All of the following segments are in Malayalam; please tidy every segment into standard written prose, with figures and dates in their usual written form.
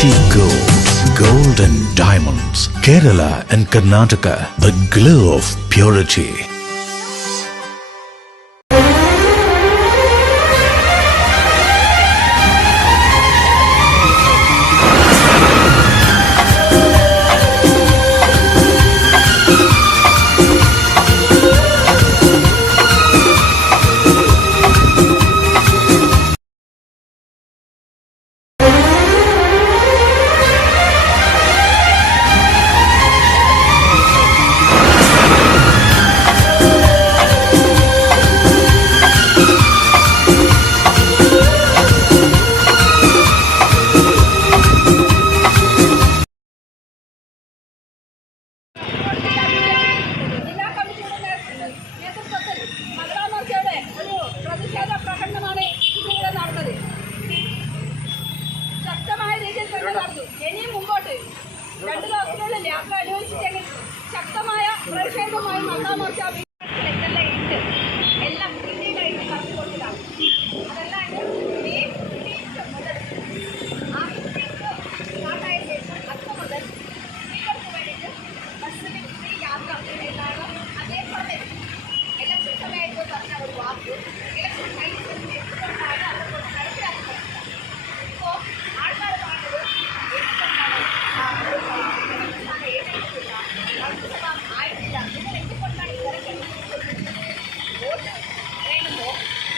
City Gold and Diamonds, Kerala and Karnataka, the glow of purity. ഇനിയും മുമ്പോട്ട് 2 ദിവസങ്ങളിൽ യാത്ര അനുവദിച്ചെങ്കിൽ ശക്തമായ പ്രതിഷേധവുമായി മഹാമോർച്ച എല്ലാം ഇന്ത്യയിലായിട്ട് പറഞ്ഞു കൊടുത്തതാണ്. അതല്ലാണ്ട് സ്റ്റാർട്ടായ ശേഷം അന്ന് മുതൽ സ്ത്രീകൾക്ക് വേണ്ടിയിട്ട് ബസ്സിൽ ഫ്രീ യാത്ര എന്നാണ് അതേപോലെ ഇലക്ഷൻ സമയത്ത് പറഞ്ഞ ഒരു വാക്ക്. ഇലക്ഷൻ കഴിഞ്ഞിട്ട് എന്തുകൊണ്ടാണ് അതുകൊണ്ട് നടപ്പിലാക്കുന്നത്? ഇപ്പോൾ ആൾക്കാർ പറഞ്ഞത് മന്ത്രിസഭ ആയിട്ടില്ല, നിങ്ങൾ എന്തുകൊണ്ടാണ് ഇത്തരം വോട്ട് വേണ്ടുമ്പോൾ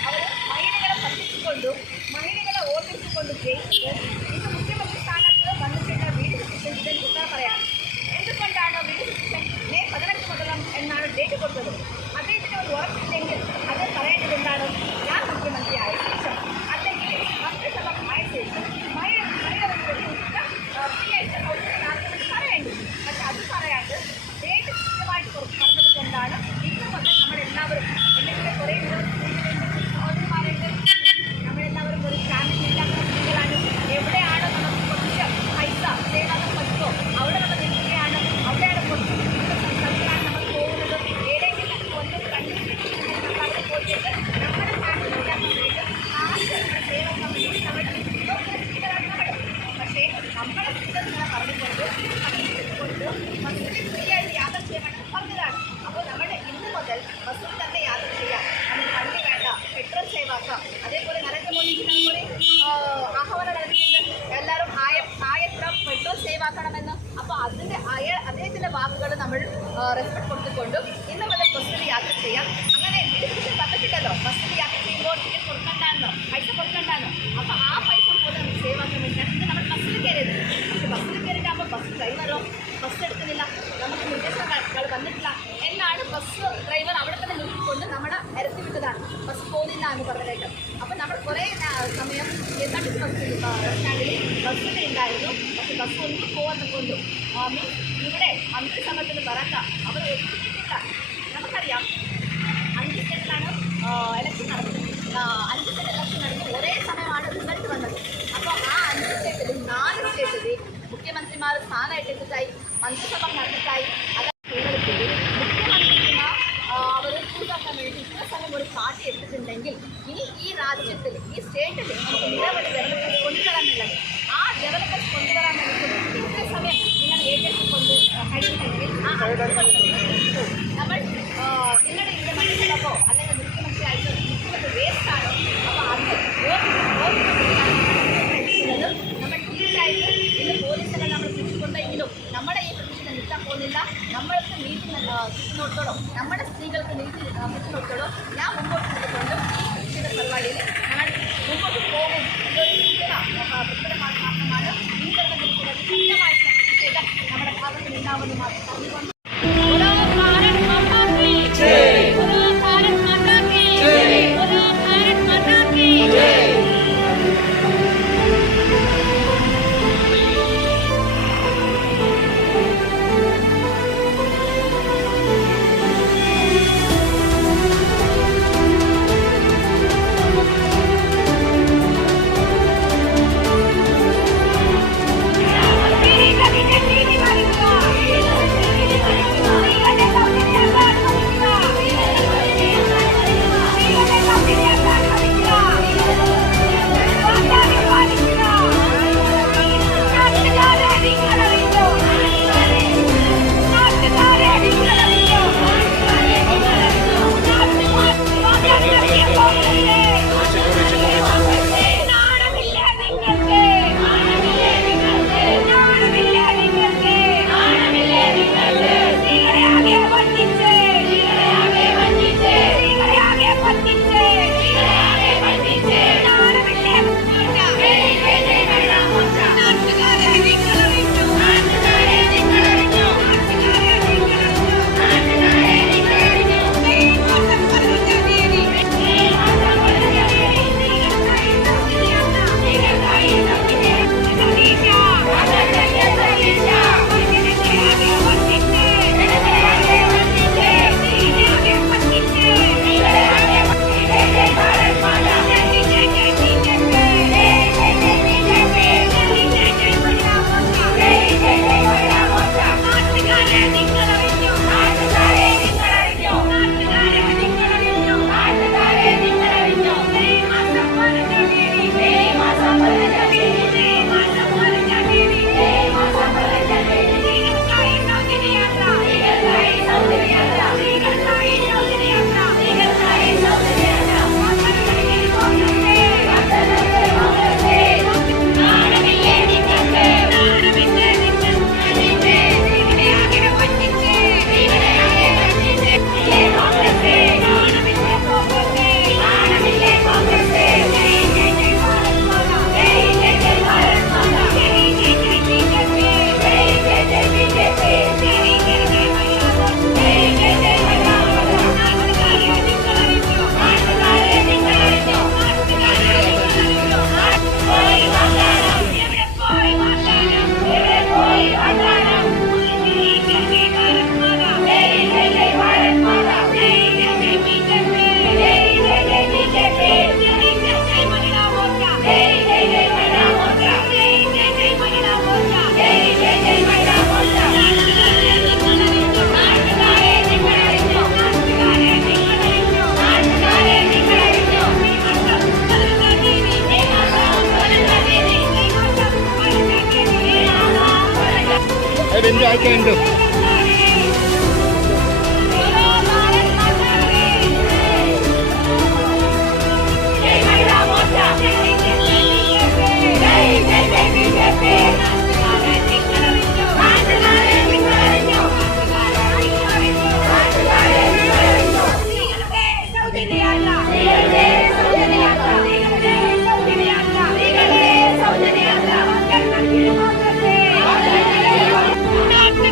അവർ മഹിളകളെ പറ്റിച്ചുകൊണ്ടും മഹിളകളെ ഓർമ്മിച്ചുകൊണ്ടും ജയിച്ചിട്ട് ഇത് മുഖ്യമന്ത്രി സ്ഥാനത്ത് വന്നിട്ടുള്ള വീട് സൃഷ്ടിച്ചതിന് ഉത്തരം പറയാം. എന്തുകൊണ്ടാണ് വീട് സൃഷ്ടിച്ചൻ മെയ് 15 മുതലും എന്നാണ് ഡേറ്റ് കൊടുത്തത്? അദ്ദേഹത്തിന് ഒരു ഉറപ്പില്ലെങ്കിൽ അത് പറയേണ്ടത് എന്താണ്? ഞാൻ മുഖ്യമന്ത്രി ആയ ശേഷം അല്ലെങ്കിൽ മന്ത്രിസഭ ആയ ശേഷം മഹിളകൾക്ക് ഫ്രീ ആയിട്ട് പറയേണ്ടത്. പക്ഷെ അത് പറയാണ്ട് ഡേറ്റ് കൃത്യമായിട്ട് പറഞ്ഞത് കൊണ്ടാണ് ഇന്ന് മുതൽ നമ്മളെല്ലാവരും എന്തെങ്കിലും കുറേ സഹോദരിമാരുണ്ട്, നമ്മളെല്ലാവരും ഒരു ഫാമിലി ഇല്ലാത്ത സ്ത്രീകളാണ്. എവിടെയാണ് നമുക്ക് കുറച്ച് പൈസ സേവാൻ പറ്റുമോ അവിടെ നമ്മൾ നിൽക്കുകയാണ്. അവിടെയാണ് കുറച്ച് സ്ഥലങ്ങളാണ് നമ്മൾ പോകുന്നത്. ഏതെങ്കിലും ഒന്ന് കണ്ടുപിടിച്ചിട്ടുണ്ടെങ്കിൽ നമ്മൾ അവിടെ പോയിട്ട് നമ്മുടെ ഫാമിലി ഇല്ലാത്ത വേണ്ടി കാശ് സേവ കമ്മിറ്റി നമ്മുടെ സ്ത്രീകളാണ് നമ്മൾ. പക്ഷേ നമ്മളെ സ്ത്രീകൾ നിങ്ങളെ പറഞ്ഞുകൊണ്ട് ബസ്സിൽ ഫ്രീ ആയിട്ട് യാത്ര ചെയ്യാമെന്ന് പറഞ്ഞതാണ്. അപ്പോൾ നമ്മൾ ഇന്ന് മുതൽ ബസ്സിൽ തന്നെ യാത്ര ചെയ്യാം. നമുക്ക് വണ്ടി വേണ്ട, പെട്രോൾ സേവ് ആക്കാം. അതേപോലെ നരേന്ദ്രമോദിക്ക് ആഹ്വാനം നടത്തിയിട്ടുണ്ട്, എല്ലാവരും ആയത്ര പെട്രോൾ സേവ് ആക്കണമെന്ന്. അപ്പോൾ അദ്ദേഹത്തിൻ്റെ വാക്കുകൾ നമ്മൾ റെസ്പെക്ട് കൊടുത്തുകൊണ്ടും ഇന്ന് മുതൽ ബസ്സിൽ യാത്ര ചെയ്യാം. അങ്ങനെ ഡിസ്കഷൻ പറഞ്ഞിട്ടുണ്ടല്ലോ, ബസ്സിൽ യാത്ര ചെയ്യുമ്പോൾ ടിക്കറ്റ് കൊടുക്കണ്ടെന്ന്, പൈസ കൊടുക്കണ്ടെന്ന്. അപ്പോൾ ആ പൈസ പോലെ നമുക്ക് സേവ് ആക്കാൻ വേണ്ടിയാണ് ഇന്ന് നമ്മൾ ബസ്സിൽ കയറിയത്. പക്ഷെ ബസ്സിൽ കയറിയിട്ടാകുമ്പോൾ ബസ് ഡ്രൈവറോ ബസ് എടുക്കുന്നില്ല, നമുക്ക് നിർദ്ദേശങ്ങൾ വന്നിട്ടില്ല എന്നാണ് ബസ് ഡ്രൈവർ അവിടെ തന്നെ നിർത്തിക്കൊണ്ട് നമ്മളെ ഇറക്കി വിട്ടതാണ്. ബസ് പോകുന്നില്ല എന്ന് പറഞ്ഞിട്ട്. അപ്പോൾ നമ്മൾ കുറേ സമയം KSRTC ബസ് സ്റ്റാൻഡിൽ ബസ്സിൽ ഉണ്ടായിരുന്നു. പക്ഷെ ബസ് ഒന്നും പോകാൻ കൊണ്ടു മീൻസ് ഇവിടെ മന്ത്രിസഭത്തിന് പറയാം അവർ ഒത്തിരിയില്ല. നമുക്കറിയാം 5 സ്റ്റേറ്റിലാണ് ഇലക്ഷൻ നടന്നത്. 5 സ്റ്റേറ്റ് ഇലക്ഷൻ നടന്നത് ഒരേ സമയമാണ് റിസൾട്ട് വന്നത്. അപ്പോൾ ആ 5 സ്റ്റേറ്റിൽ 4 സ്റ്റേറ്റിൽ മുഖ്യമന്ത്രിമാർ സ്ഥാനമായിട്ട് എടുത്തിട്ടായി, മന്ത്രിസഭ നടന്നിട്ടായി. അതാണ് കേരളത്തിൽ മുഖ്യമന്ത്രിമാർ അവർ ചൂടാക്കാൻ വേണ്ടി ഇത്ര സമയം ഒരു പാർട്ടി എടുത്തിട്ടുണ്ടെങ്കിൽ ഇനി ഈ രാജ്യത്തിൽ ഈ സ്റ്റേറ്റിൽ നമുക്ക് നിരവധി ഡെവലപ്മെൻറ്റ് കൊണ്ടുവരാനുള്ളത്. ആ ഡെവലപ്മെൻറ്റ് കൊണ്ടുവരാൻ വേണ്ടി ഇത്ര സമയം നിങ്ങൾ ഏജൻസി കൊണ്ട് കഴിഞ്ഞിട്ടുണ്ടെങ്കിൽ നമ്മൾ നിങ്ങളുടെ ഇവിടെ മന്ത്രിസഭോ അല്ലെങ്കിൽ മുഖ്യമന്ത്രി ആയിട്ട് നിൽക്കുന്നത് വേസ്റ്റാണ്. അപ്പോൾ അത് നമ്മൾ തീർച്ചയായിട്ടും ഇന്ന് പോലീസിനെ നമ്മൾ തിരിച്ചുകൊണ്ടെങ്കിലും നമ്മുടെ ഈ പ്രതിഷേധം നിൽക്കാൻ പോകുന്നില്ല. നമ്മൾക്ക് നീതി കിട്ടുന്നിടത്തോളം, നമ്മുടെ സ്ത്രീകൾക്ക് നീതി കിട്ടുന്നിടത്തോളം ഞാൻ മുമ്പോട്ട് നിൽക്കുന്നുണ്ട്. ഈ പ്രതിഷേധ പരിപാടിയിൽ ഞാൻ മുമ്പോട്ട് പോകും. ഇതൊരു മാത്രമാണ് ഈ ശക്തമായിട്ടുള്ള പ്രതിഷേധം നമ്മുടെ ഭാഗത്ത് ഉണ്ടാവുമെന്ന് മാത്രം പറഞ്ഞുകൊണ്ട് बिंदु आके बिंदु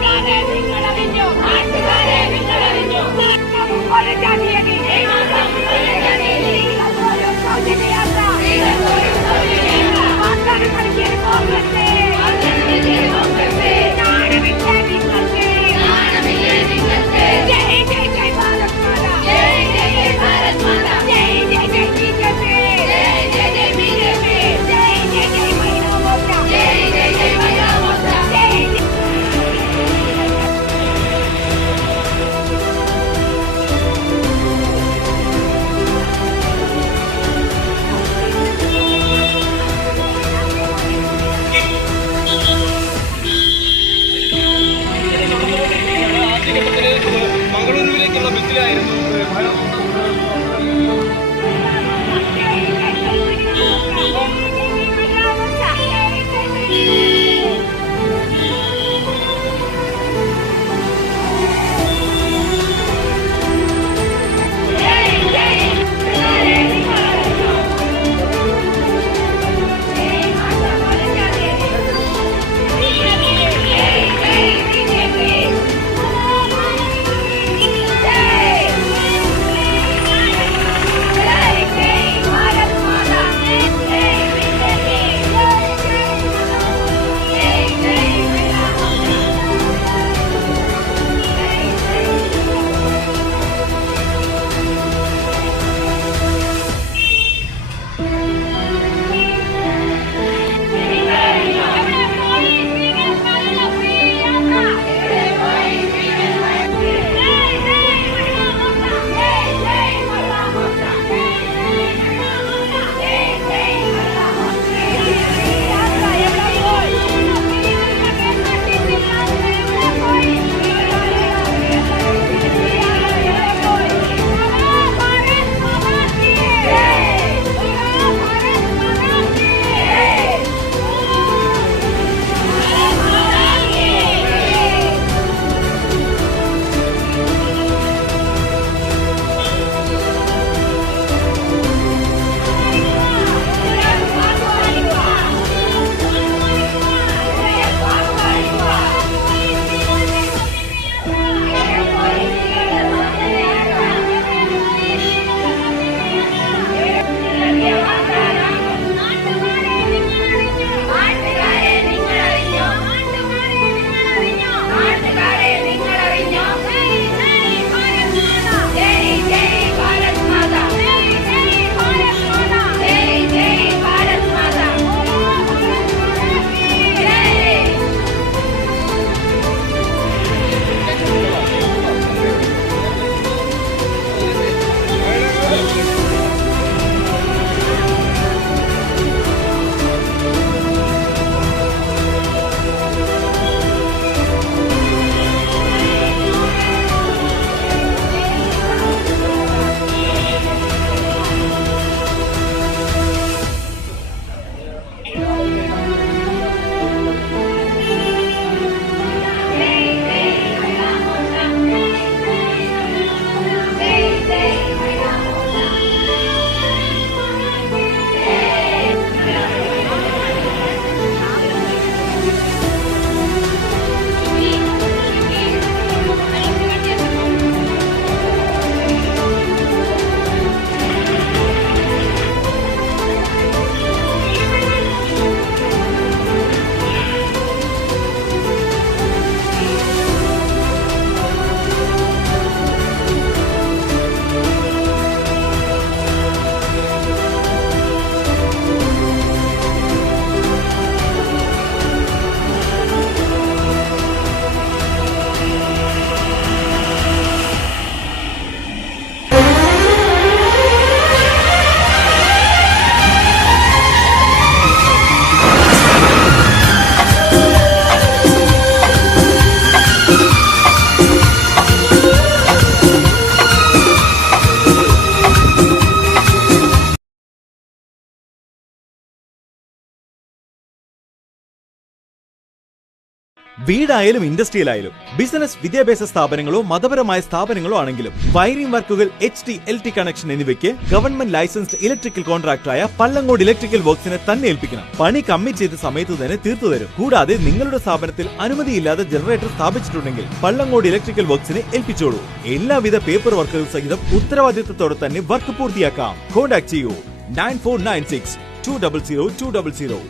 Not വീടായാലും ഇൻഡസ്ട്രിയിലായാലും ബിസിനസ് വിദ്യാഭ്യാസ സ്ഥാപനങ്ങളോ മതപരമായ സ്ഥാപനങ്ങളോ ആണെങ്കിലും വയറിംഗ് വർക്കുകൾ HT/LT കണക്ഷൻ എന്നിവയ്ക്ക് ഗവൺമെന്റ് ലൈസൻസ്ഡ് ഇലക്ട്രിക്കൽ കോൺട്രാക്ടറായ പള്ളങ്ങോട് ഇലക്ട്രിക്കൽ വർക്സിനെ തന്നെ ഏൽപ്പിക്കണം. പണി കമ്മിറ്റ് ചെയ്ത സമയത്ത് തന്നെ തീർത്തു തരും. കൂടാതെ നിങ്ങളുടെ സ്ഥാപനത്തിൽ അനുമതിയില്ലാതെ ജനറേറ്റർ സ്ഥാപിച്ചിട്ടുണ്ടെങ്കിൽ പള്ളങ്ങോട് ഇലക്ട്രിക്കൽ വർക്സിനെ ഏൽപ്പിച്ചോളൂ. എല്ലാവിധ പേപ്പർ വർക്കുകൾ സഹിതം ഉത്തരവാദിത്തത്തോടെ തന്നെ വർക്ക് പൂർത്തിയാക്കാം. കോൺടാക്ട് ചെയ്യൂ 9496 200 200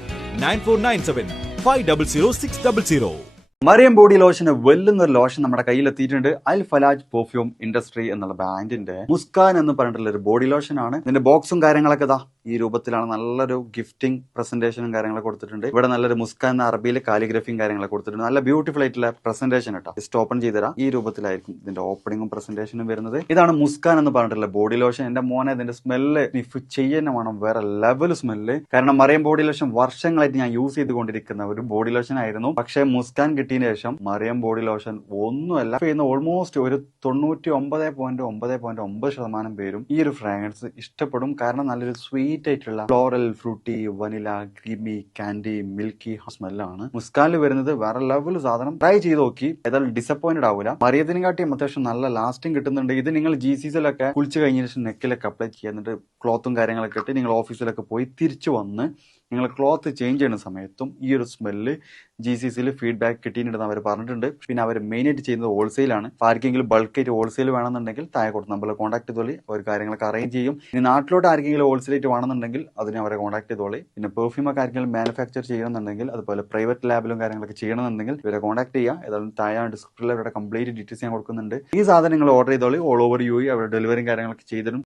9497 500 600. മറിയം ബോഡി ലോഷന് വെല്ലുന്ന ഒരു ലോഷൻ നമ്മുടെ കയ്യിൽ എത്തിയിട്ടുണ്ട്. അൽ ഫലാജ് പെർഫ്യൂം ഇൻഡസ്ട്രി എന്നുള്ള ബ്രാൻഡിന്റെ മുസ്കാൻ എന്ന് പറഞ്ഞിട്ടുള്ള ഒരു ബോഡി ലോഷൻ ആണ്. ഇതിന്റെ ബോക്സും കാര്യങ്ങളൊക്കെ ഇതാ ഈ രൂപത്തിലാണ്. നല്ലൊരു ഗിഫ്റ്റിംഗ് പ്രസന്റേഷനും കാര്യങ്ങളൊക്കെ കൊടുത്തിട്ടുണ്ട്. ഇവിടെ നല്ലൊരു മുസ്കാൻ എന്ന അറബിയിൽ കാലിഗ്രഫിയും കാര്യങ്ങളൊക്കെ കൊടുത്തിട്ടുണ്ട്. നല്ല ബ്യൂട്ടിഫുൾ ആയിട്ടുള്ള പ്രസന്റേഷൻ കേട്ടോ. ജസ്റ്റ് ഓപ്പൺ ചെയ്തുതരാം. ഈ രൂപത്തിലായിരിക്കും ഇതിന്റെ ഓപ്പണിംഗും പ്രസന്റേഷനും വരുന്നത്. ഇതാണ് മുസ്കാൻ എന്ന് പറഞ്ഞിട്ടുള്ള ബോഡി ലോഷൻ. എന്റെ മോനെ ഇതിന്റെ സ്മെല്ല് സ്നിഫ് ചെയ്യുന്ന വേണം, വേറെ ലെവൽ സ്മെല്ല്. കാരണം മറിയം ബോഡി ലോഷൻ വർഷങ്ങളായിട്ട് ഞാൻ യൂസ് ചെയ്തുകൊണ്ടിരിക്കുന്ന ഒരു ബോഡി ലോഷൻ ആയിരുന്നു. പക്ഷേ മുസ്കാൻ കിട്ടിയതിന് ശേഷം മറിയം ബോഡി ലോഷൻ ഒന്നുമല്ല ചെയ്യുന്ന ഓൾമോസ്റ്റ് ഒരു 99.9% പേരും ഈ ഒരു ഫ്രാഗ്രൻസ് ഇഷ്ടപ്പെടും. കാരണം നല്ലൊരു സ്വീറ്റ് ആയിട്ടുള്ള floral, fruity, vanilla, creamy, candy, milky സ്മെല്ലാണ് മുസ്കാനിൽ വരുന്നത്. വേറെ ലെവൽ സാധനം. ട്രൈ ചെയ്ത് നോക്കി, ഏതായാലും ഡിസപ്പോയിന്റഡ് ആവില്ല. മറിയത്തിനെ കാട്ടിയും അത്യാവശ്യം നല്ല ലാസ്റ്റിംഗ് കിട്ടുന്നുണ്ട്. ഇത് നിങ്ങൾ GCCയിലൊക്കെ കുളിച്ച് കഴിഞ്ഞ ശേഷം നെക്കിലൊക്കെ അപ്ലൈ ചെയ്യുന്നുണ്ട്. ക്ലോത്തും കാര്യങ്ങളൊക്കെ ഇട്ട് നിങ്ങൾ ഓഫീസിലൊക്കെ പോയി തിരിച്ചു വന്ന് നിങ്ങൾ ക്ലോത്ത് ചേഞ്ച് ചെയ്യുന്ന സമയത്തും ഈ ഒരു സ്മെല്ല് GCCയിൽ ഫീഡ്ബാക്ക് കിട്ടിയിട്ടുണ്ടെന്ന് അവർ പറഞ്ഞിട്ടുണ്ട്. പിന്നെ അവർ മെയിനായിട്ട് ചെയ്യുന്നത് ഹോൾസെയിലാണ്. ആർക്കെങ്കിലും ബൾക്കായിട്ട് ഹോൾസെയിൽ വേണമെന്നുണ്ടെങ്കിൽ താഴെ കൊടുത്ത് നമ്മളെ കോൺടാക്ട് ചെയ്തോളി. അവർ കാര്യങ്ങളൊക്കെ അറേഞ്ച് ചെയ്യും. ഇനി നാട്ടിലോട്ട് ആർക്കെങ്കിലും ഹോൾസെയിലായിട്ട് വേണമെന്നുണ്ടെങ്കിൽ അതിനെ അവരെ കോൺടാക്ട് ചെയ്തോളി. പിന്നെ പെർഫ്യൂമൊക്കെ ആർക്കെങ്കിലും മാനുഫാക്ചർ ചെയ്യണമെന്നുണ്ടെങ്കിൽ അതുപോലെ പ്രൈവറ്റ് ലാബിലും കാര്യങ്ങളൊക്കെ ചെയ്യണമെന്നുണ്ടെങ്കിൽ ഇവരെ കോൺടാക്ട് ചെയ്യുക. ഏതായാലും താഴെ ഡിസ്ക്രിപ്ഷനിൽ അവരുടെ കംപ്ലീറ്റ് ഡീറ്റെയിൽസ് ഞാൻ കൊടുക്കുന്നുണ്ട്. ഈ സാധനം നിങ്ങൾ ഓർഡർ ചെയ്തോളി. ഓൾ ഓവർ UAE അവരുടെ ഡെലിവറിയും കാര്യങ്ങളൊക്കെ ചെയ്തിടും.